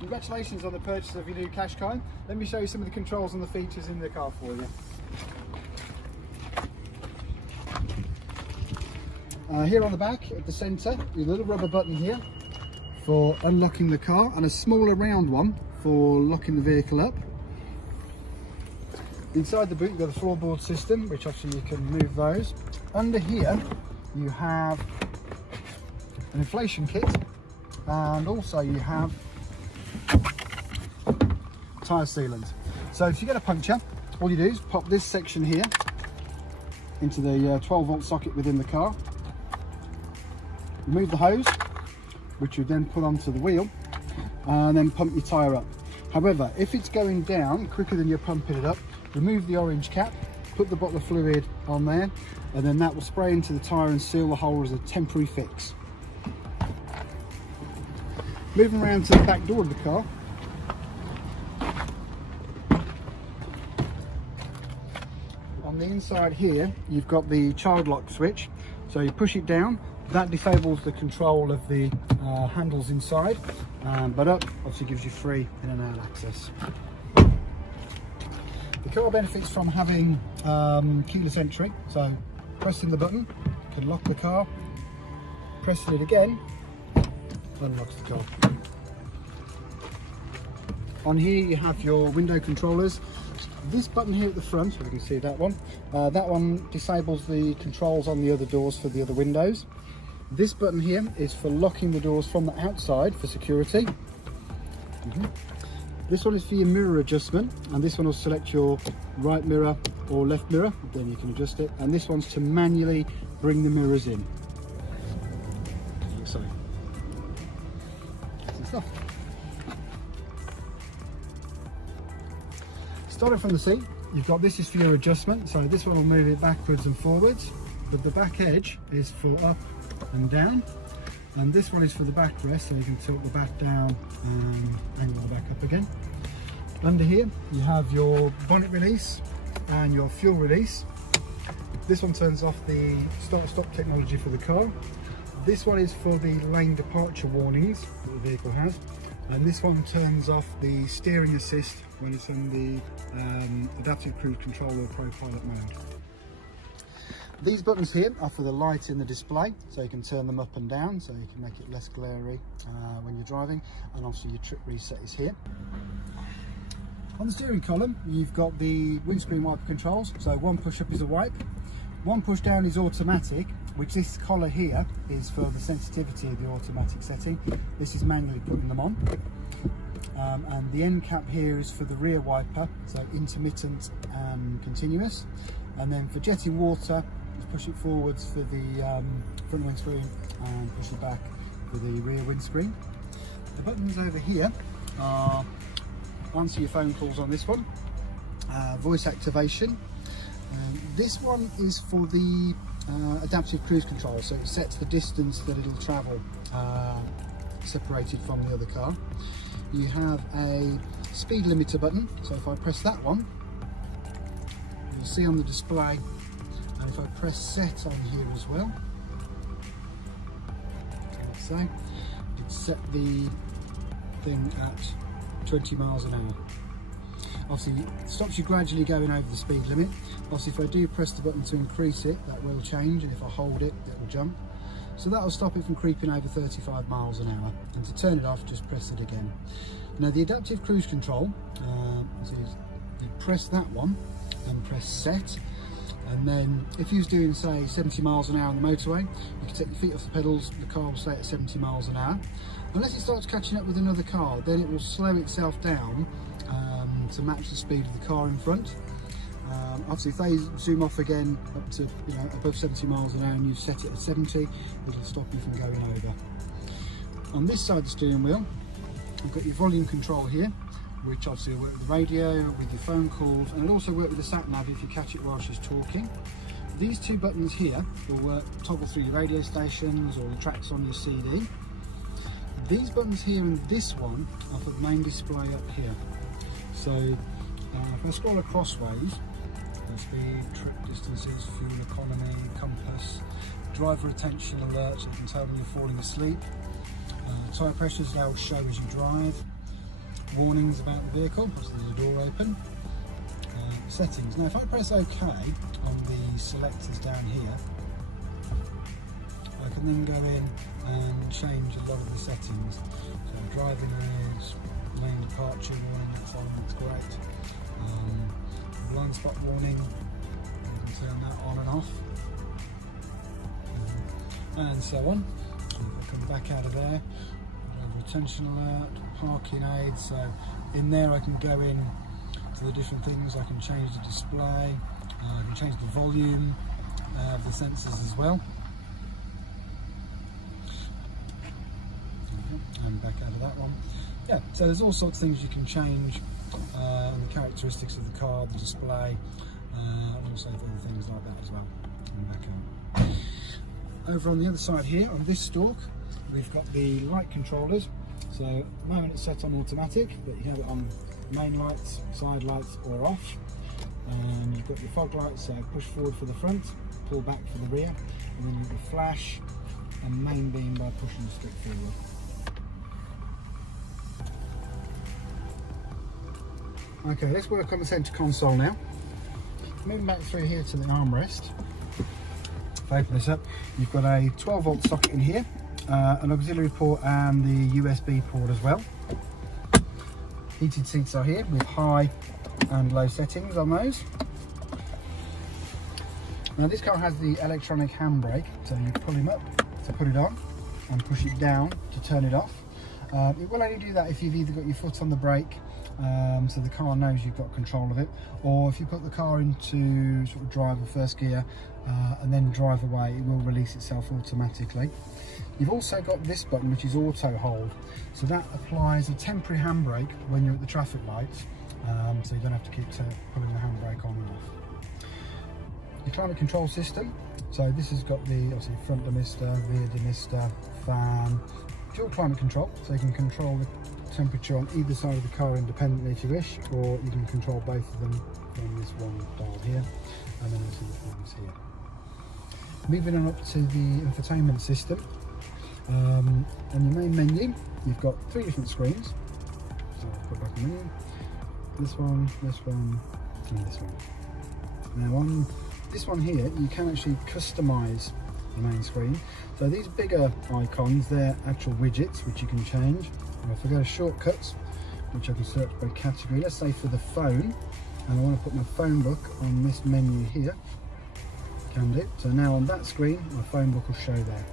Congratulations on the purchase of your new Qashqai. Let me show you some of the controls and the features in the car for you. Here on the back at the centre, your little rubber button here for unlocking the car, and a smaller round one for locking the vehicle up. Inside the boot you've got a floorboard system, which obviously you can move those. Under here you have an inflation kit, and also you have tyre sealant. So if you get a puncture, all you do is pop this section here into the 12 volt socket within the car, remove the hose, which you then put onto the wheel, and then pump your tyre up. However, if it's going down quicker than you're pumping it up, remove the orange cap, put the bottle of fluid on there, and then that will spray into the tyre and seal the hole as a temporary fix. Moving around to the back door of the car, on the inside here you've got the child lock switch, so you push it down, that disables the control of the handles inside, but up obviously gives you free in and out access. The car benefits from having keyless entry, so pressing the button can lock the car, pressing it again unlocks the car. On here you have your window controllers. This button here at the front, you can see that one disables the controls on the other doors for the other windows. This button here is for locking the doors from the outside for security. This one is for your mirror adjustment, and this one will select your right mirror or left mirror, then you can adjust it, and this one's to manually bring the mirrors in. Sorry. Stuff. Starting from the seat, you've got this is for your adjustment, so this one will move it backwards and forwards, but the back edge is for up and down, and this one is for the backrest, so you can tilt the back down and angle the back up again. Under here you have your bonnet release and your fuel release. This one turns off the start-stop technology for the car. This one is for the lane departure warnings that the vehicle has, and this one turns off the steering assist when it's in the adaptive cruise control or Pro Pilot mode. These buttons here are for the light in the display, so you can turn them up and down, so you can make it less glary when you're driving, and obviously your trip reset is here. On the steering column you've got the windscreen wiper controls, so one push up is a wipe, one push down is automatic, which this collar here is for the sensitivity of the automatic setting. This is manually putting them on. And the end cap here is for the rear wiper, so intermittent and continuous. And then for jetting water, just push it forwards for the front windscreen and push it back for the rear windscreen. The buttons over here are answer your phone calls on this one, voice activation. This one is for the adaptive cruise control, so it sets the distance that it'll travel separated from the other car. You have a speed limiter button, so if I press that one, you'll see on the display, and if I press set on here as well, like so, it set the thing at 20 miles an hour. Obviously it stops you gradually going over the speed limit. Obviously if I do press the button to increase it, that will change, and if I hold it, it will jump. So that will stop it from creeping over 35 miles an hour. And to turn it off, just press it again. Now the adaptive cruise control, so you press that one and press set, and then if you was doing say 70 miles an hour on the motorway, you can take your feet off the pedals, the car will stay at 70 miles an hour. Unless it starts catching up with another car, then it will slow itself down to match the speed of the car in front. Obviously if they zoom off again up to above 70 miles an hour and you set it at 70, it'll stop you from going over. On this side of the steering wheel, you've got your volume control here, which obviously will work with the radio, with your phone calls, and it'll also work with the sat nav if you catch it while she's talking. These two buttons here will work, toggle through your radio stations or the tracks on your CD. These buttons here and this one are for the main display up here. So if I scroll across ways, speed, trip distances, fuel economy, compass, driver attention alert, so you can tell when you're falling asleep. Tyre pressures now show as you drive. warnings about the vehicle, so the door open. Settings. Now if I press OK on the selectors down here, I can then go in and change a lot of the settings. So driving modes, lane departure warning, that's on, that's great. Blind spot warning, you can turn that on and off. And so on. So if I come back out of there, retention alert, parking aid, so in there I can go in to the different things. I can change the display, I can change the volume of the sensors as well. And back out of that one. Yeah, so there's all sorts of things you can change, the characteristics of the car, the display, and also other things like that as well. And back out. Over on the other side here, on this stalk, we've got the light controllers. So at the moment it's set on automatic, but you can have it on main lights, side lights or off. And you've got your fog lights, so push forward for the front, pull back for the rear, and then you've got flash and main beam by pushing the stick forward. Okay, let's work on the centre console now. Moving back through here to the armrest. If I open this up, you've got a 12 volt socket in here, an auxiliary port and the USB port as well. Heated seats are here with high and low settings on those. Now this car has the electronic handbrake, so you pull him up to put it on and push it down to turn it off. It will only do that if you've either got your foot on the brake, so the car knows you've got control of it, or if you put the car into sort of drive or first gear and then drive away, it will release itself automatically. You've also got this button, which is auto hold, so that applies a temporary handbrake when you're at the traffic lights, so you don't have to keep pulling the handbrake on and off. Your climate control system, so this has got the obviously front demister, rear demister, fan, dual climate control, so you can control the temperature on either side of the car independently if you wish, or you can control both of them from this one dial here, and then also the buttons here. Moving on up to the infotainment system, on your main menu you've got 3 different screens, so I'll put back a menu, this one, and this one. Now on this one here you can actually customise the main screen, so these bigger icons, they're actual widgets which you can change. And if I go to shortcuts, which I can search by category, let's say for the phone, and I want to put my phone book on this menu here, can do. So now on that screen my phone book will show there,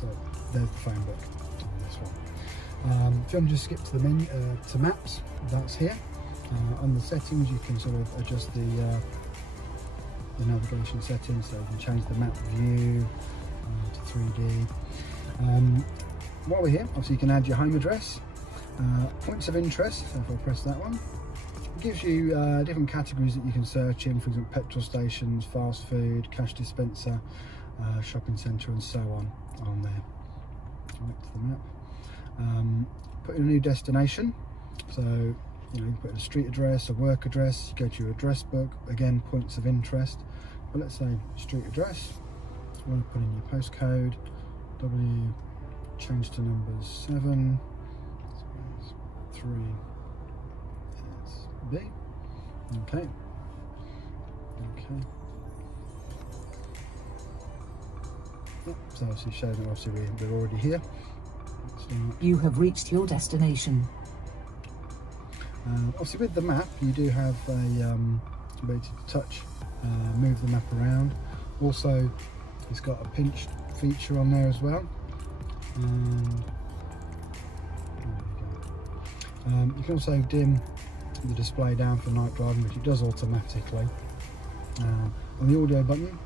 so there's the phone book on this one. If you want to just skip to the menu, to maps, that's here. On the settings you can sort of adjust the navigation settings, so you can change the map view to 3D. While we're here, obviously you can add your home address, points of interest, so if I press that one, it gives you different categories that you can search in, for example petrol stations, fast food, cash dispenser, shopping centre and so on there. Back to the map. Put in a new destination, so you know, you can put in a street address, a work address, go to your address book, again points of interest, but let's say street address, you want to put in your postcode, W, change to numbers 7, 3, B, okay, yep, so obviously showing that obviously we're already here. You have reached your destination. Obviously with the map you do have a ability to touch, move the map around. Also it's got a pinch feature on there as well. And you can also dim the display down for night driving, which it does automatically. On the audio button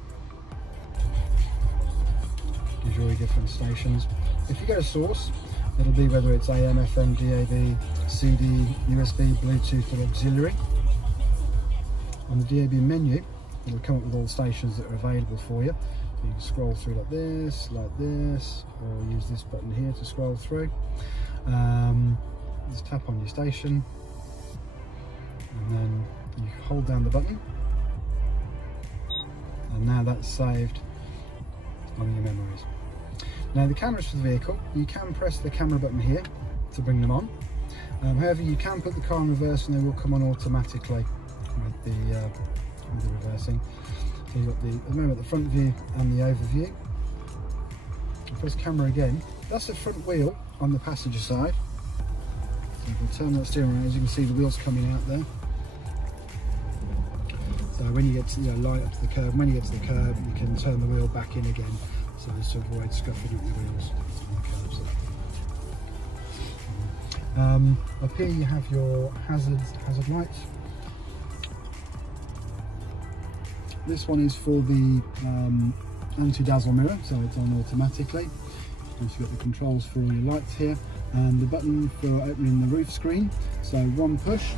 gives you all your different stations. If you go to source, it'll be whether it's AM, FM, DAB, CD, USB, Bluetooth or auxiliary. On the DAB menu, it will come up with all the stations that are available for you. So you can scroll through like this, or use this button here to scroll through. Just tap on your station, and then you hold down the button, and now that's saved on your memories. Now the cameras for the vehicle, you can press the camera button here to bring them on. However, you can put the car in reverse and they will come on automatically with the reversing. So you've got at the moment the front view and the overview. Press camera again. That's the front wheel on the passenger side. So you can turn that steering around, as you can see the wheels coming out there. So when you get to light up to the curb, when you get to the curb, you can turn the wheel back in again. So to avoid scuffing up the wheels on the curbs. Up here you have your hazard lights. This one is for the anti-dazzle mirror, so it's on automatically. You've got the controls for all your lights here, and the button for opening the roof screen. So one push,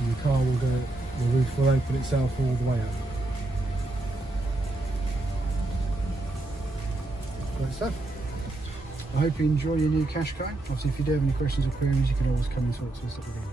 and the car will go. The roof will open itself all the way up. Great stuff. I hope you enjoy your new Qashqai. Obviously, if you do have any questions or queries, you can always come and talk to us at the garage.